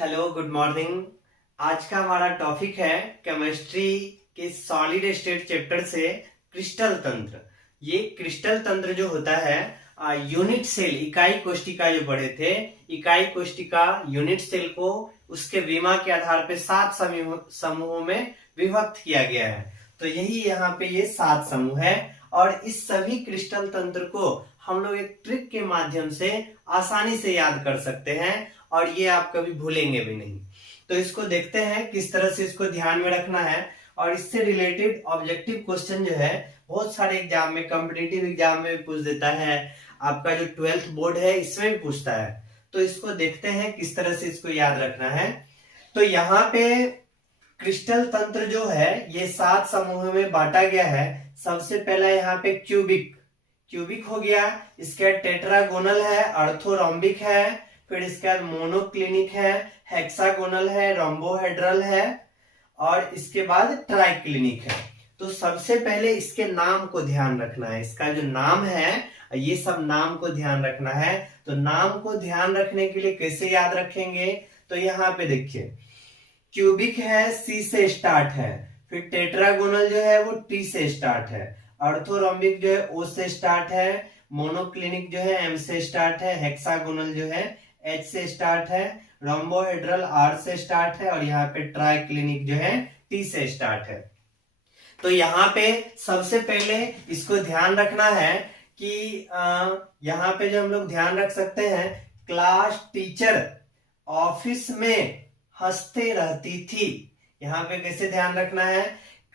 Hello, good morning. आज का हमारा टॉपिक है केमिस्ट्री के सॉलिड स्टेट चैप्टर से क्रिस्टल तंत्र। ये क्रिस्टल तंत्र जो होता है यूनिट सेल इकाई कोशिका जो पढ़े थे, इकाई कोशिका यूनिट सेल को उसके विमा के आधार पे 7 समूहों में विभक्त किया गया है। तो यही यहाँ पे ये 7 समूह है और इस सभी क्रिस्टल तंत्र को हम लोग एक ट्रिक के माध्यम से आसानी से याद कर सकते हैं और ये आप कभी भूलेंगे भी नहीं। तो इसको देखते हैं किस तरह से इसको ध्यान में रखना है। और इससे रिलेटेड ऑब्जेक्टिव क्वेश्चन जो है बहुत सारे एग्जाम में, कॉम्पिटिटिव एग्जाम में भी पूछ देता है, आपका जो 12th बोर्ड है इसमें भी पूछता है। तो इसको देखते हैं किस तरह से इसको याद रखना है। तो यहाँ पे क्रिस्टल तंत्र जो है ये 7 समूहों में बांटा गया है। सबसे पहला यहाँ पे क्यूबिक हो गया, इसके बाद टेट्रागोनल है, ऑर्थोरोम्बिक है, फिर इसके बाद मोनोक्लिनिक है, हेक्सागोनल है, रोम्बोहेड्रल है और इसके बाद ट्राइक्लिनिक है। तो सबसे पहले इसके नाम को ध्यान रखना है। इसका जो नाम है ये सब नाम को ध्यान रखना है। तो नाम को ध्यान रखने के लिए कैसे याद रखेंगे, तो यहाँ पे देखिए क्यूबिक है सी से स्टार्ट है, फिर टेट्रागोनल जो है वो टी से स्टार्ट है, ऑर्थोरोम्बिक जो है ओ से स्टार्ट है, मोनोक्लिनिक जो है एम से स्टार्ट है, हेक्सागोनल जो है एच से स्टार्ट है, रोम्बोहेड्रल आर से स्टार्ट है और यहाँ पे ट्राइक्लिनिक जो है टी से स्टार्ट है। तो यहाँ पे सबसे पहले इसको ध्यान रखना है कि यहाँ पे जो हम लोग ध्यान रख सकते हैं, क्लास टीचर ऑफिस में हंसते रहती थी। यहाँ पे कैसे ध्यान रखना है,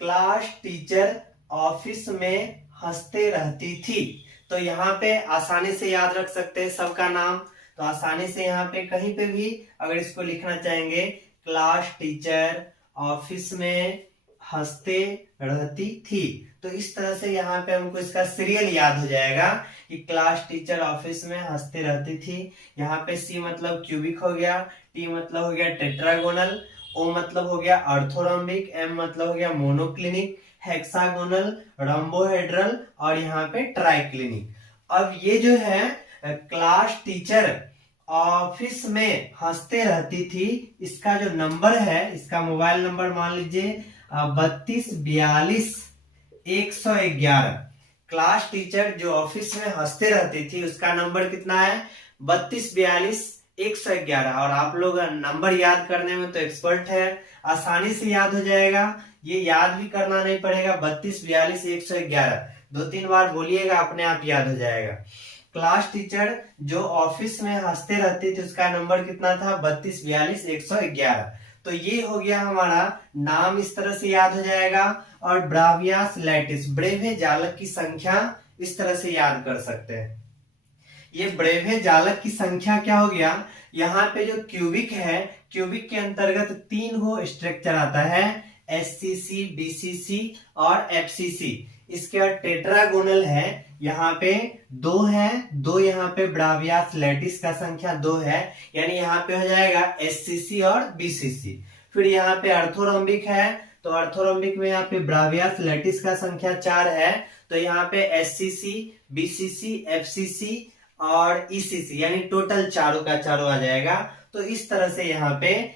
क्लास टीचर ऑफिस में हंसते रहती थी। तो यहाँ पे आसानी से याद रख सकते हैं सबका नाम। तो आसानी से यहाँ पे कहीं पे भी अगर इसको लिखना चाहेंगे, क्लास टीचर ऑफिस में हंसते रहती थी, तो इस तरह से यहाँ पे हमको इसका सीरियल याद हो जाएगा कि क्लास टीचर ऑफिस में हंसते रहती थी। यहाँ पे सी मतलब क्यूबिक हो गया, टी मतलब हो गया टेट्रागोनल, ओ मतलब हो गया ऑर्थोरोम्बिक, एम मतलब हो गया मोनोक्लिनिक, हेक्सागोनल, रोम्बोहेड्रल और यहाँ पे ट्राइक्लिनिक। अब ये जो है क्लास टीचर ऑफिस में हंसते रहती थी, इसका जो नंबर है, इसका मोबाइल नंबर मान लीजिए 3242 111। क्लास टीचर जो ऑफिस में हंसते रहती थी उसका नंबर कितना है, 3242 111। और आप लोग नंबर याद करने में तो एक्सपर्ट है, आसानी से याद हो जाएगा। ये याद भी करना नहीं पड़ेगा, 3242 111 2-3 बार बोलिएगा, अपने आप याद हो जाएगा। क्लास टीचर जो ऑफिस में हंसते रहती थी उसका नंबर कितना था, 3242 111। तो ये हो गया हमारा नाम, इस तरह से याद हो जाएगा। और ब्रावियास लैटिस ब्रेवे जालक की संख्या इस तरह से याद कर सकते हैं। ये ब्रेवे जालक की संख्या क्या हो गया, यहाँ पे जो क्यूबिक है, क्यूबिक के अंतर्गत 3 गो स्ट्रक्चर आता है, एससीसी, बीसीसी और एफसीसी। इसके बाद टेट्रागोनल है, यहाँ पे 2 है, 2 यहाँ पे ब्रावियास लैटिस का संख्या 2 है, यानी यहाँ पे हो जाएगा एससीसी और बीसीसी। फिर यहाँ पे ऑर्थोरोम्बिक है, तो ऑर्थोरोम्बिक में यहाँ पे ब्रावियास लैटिस का संख्या 4 है, तो यहाँ पे एससीसी, बीसीसी, एफसीसी और ईसीसी, यानी टोटल चारों का चारों आ जाएगा। तो इस तरह से यहाँ पे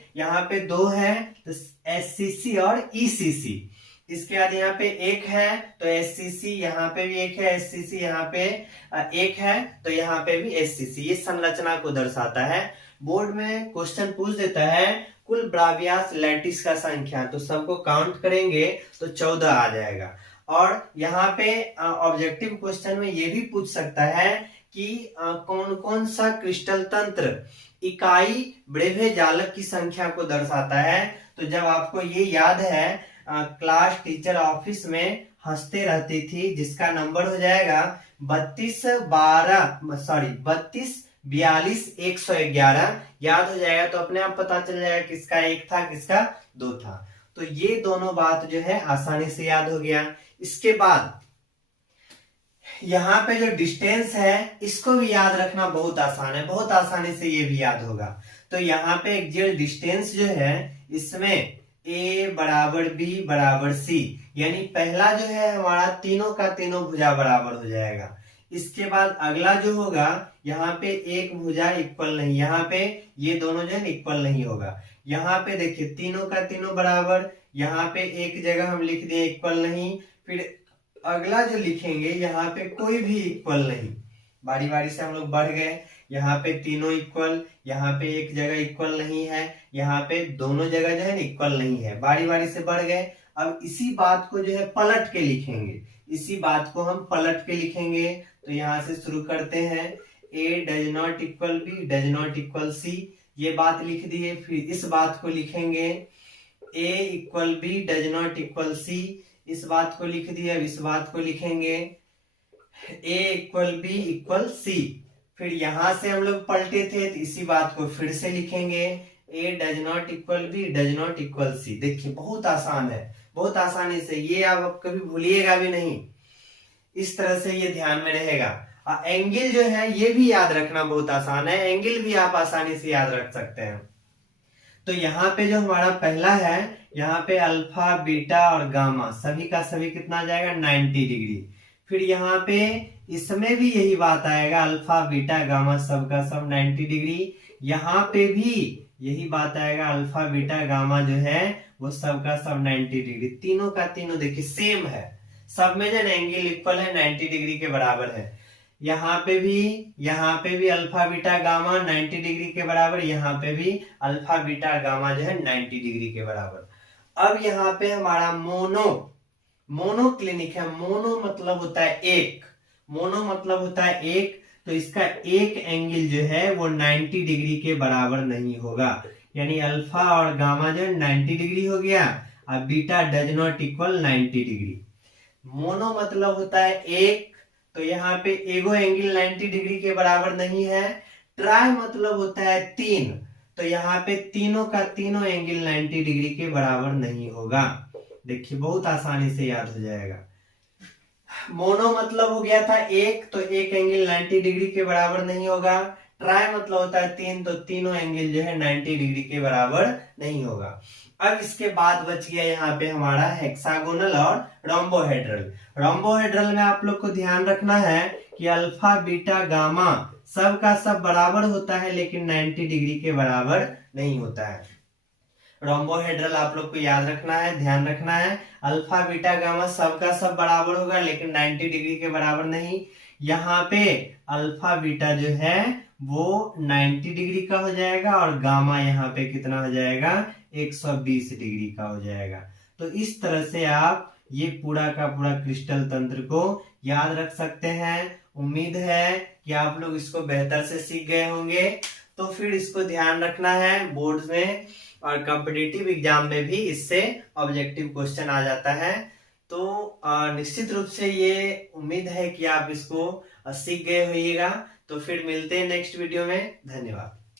2 है, तो एससीसी और ईसीसी। इसके बाद यहाँ पे 1 है, तो एससीसी, यहाँ पे भी 1 है, एससीसी यहाँ पे 1 है, तो यहाँ पे भी एससीसी। ये संरचना को दर्शाता है। बोर्ड में क्वेश्चन पूछ देता है कुल ब्रावियास लैटिस का संख्या, तो सबको काउंट करेंगे तो 14 आ जाएगा। और यहाँ पे ऑब्जेक्टिव क्वेश्चन में ये भी पूछ सकता है कि कौन कौन सा क्रिस्टल तंत्र इकाई ब्रेवे जालक की संख्या को दर्शाता है। तो जब आपको ये याद है, क्लास टीचर ऑफिस में हंसते रहती थी, जिसका नंबर हो जाएगा 3242 याद हो जाएगा, तो अपने आप पता चल जाएगा किसका 1 था किसका 2 था। तो ये दोनों बात जो है आसानी से याद हो गया। इसके बाद यहाँ पे जो डिस्टेंस है इसको भी याद रखना बहुत आसान है, बहुत आसानी से ये भी याद होगा। तो यहाँ पे एक्सियल डिस्टेंस जो है इसमें A बराबर B बराबर C, यानी पहला जो है हमारा तीनों का तीनों भुजा बराबर हो जाएगा। इसके बाद अगला जो होगा, यहाँ पे एक भुजा इक्वल नहीं, यहाँ पे ये दोनों जो है इक्वल नहीं होगा। यहाँ पे देखिए तीनों का तीनों बराबर, यहाँ पे एक जगह हम लिख दिए इक्वल नहीं। फिर अगला जो लिखेंगे यहाँ पे कोई भी इक्वल नहीं, बारी बारी से हम लोग बढ़ गए। यहाँ पे तीनों इक्वल, यहाँ पे एक जगह इक्वल नहीं है, यहाँ पे दोनों जगह जो है इक्वल नहीं है, बारी बारी से बढ़ गए। अब इसी बात को जो है पलट के लिखेंगे, इसी बात को हम पलट के लिखेंगे। तो यहाँ से शुरू करते हैं, A does not equal B does not equal C, ये बात लिख दिए। फिर इस बात को लिखेंगे, A equal B does not equal C, इस बात को लिख दिया। अब इस बात को लिखेंगे, ए इक्वल बी इक्वल सी। फिर यहां से हम लोग पलटे थे तो इसी बात को फिर से लिखेंगे, A does not equal B does not equal C. देखिए बहुत आसान है, बहुत आसानी से, ये आप कभी भूलिएगा भी नहीं, इस तरह से ये ध्यान में रहेगा। एंगल जो है ये भी याद रखना बहुत आसान है, एंगल भी आप आसानी से याद रख सकते हैं। तो यहाँ पे जो हमारा पहला है, यहाँ पे अल्फा बीटा और गामा सभी का सभी कितना आ जाएगा 90 डिग्री। फिर यहाँ पे इसमें भी यही बात आएगा, अल्फा बीटा गामा सब का सब 90 डिग्री। यहाँ पे भी यही बात आएगा, अल्फा बीटा गामा जो है वो सब का सब 90 डिग्री। तीनों का तीनों देखिए सेम है, सब में जो एंगल इक्वल है 90 डिग्री के बराबर है। यहाँ पे भी अल्फा बीटा गामा 90 डिग्री के बराबर, यहाँ पे भी अल्फा बीटा गामा जो है 90 डिग्री के बराबर। अब यहाँ पे हमारा मोनो क्लिनिक है। मोनो मतलब होता है एक, मोनो मतलब होता है एक, तो इसका एक एंगल जो है वो 90 डिग्री के बराबर नहीं होगा, यानी अल्फा और गामा जो है 90 डिग्री हो गया, अब beta does not equal 90 degree. Mono मतलब होता है एक, तो यहाँ पे एगो एंगल 90 डिग्री के बराबर नहीं है। ट्राई मतलब होता है तीन, तो यहाँ पे तीनों का तीनों एंगल 90 डिग्री के बराबर नहीं होगा। देखिए बहुत आसानी से याद हो जाएगा। मोनो मतलब हो गया था एक, तो एक एंगल 90 डिग्री के बराबर नहीं होगा। ट्राई मतलब होता है तीन, तो तीनों एंगल जो है 90 डिग्री के बराबर नहीं होगा। अब इसके बाद बच गया यहाँ पे हमारा हेक्सागोनल और रोम्बोहेड्रल। रोम्बोहेड्रल में आप लोग को ध्यान रखना है कि अल्फा बीटा गामा सब का सब बराबर होता है, लेकिन 90 डिग्री के बराबर नहीं होता है। रोम्बोहेड्रल आप लोग को याद रखना है, ध्यान रखना है, अल्फा बीटा गामा सब का सब बराबर होगा, लेकिन 90 डिग्री के बराबर नहीं। यहाँ पे अल्फा बीटा जो है वो 90 डिग्री का हो जाएगा, और गामा यहाँ पे कितना हो जाएगा 120 डिग्री का हो जाएगा। तो इस तरह से आप ये पूरा का पूरा क्रिस्टल तंत्र को याद रख सकते हैं। उम्मीद है कि आप लोग इसको बेहतर से सीख गए होंगे। तो फिर इसको ध्यान रखना है, बोर्ड में और कॉम्पिटिटिव एग्जाम में भी इससे ऑब्जेक्टिव क्वेश्चन आ जाता है। तो निश्चित रूप से ये उम्मीद है कि आप इसको सीख गए होइएगा। तो फिर मिलते हैं नेक्स्ट वीडियो में। धन्यवाद।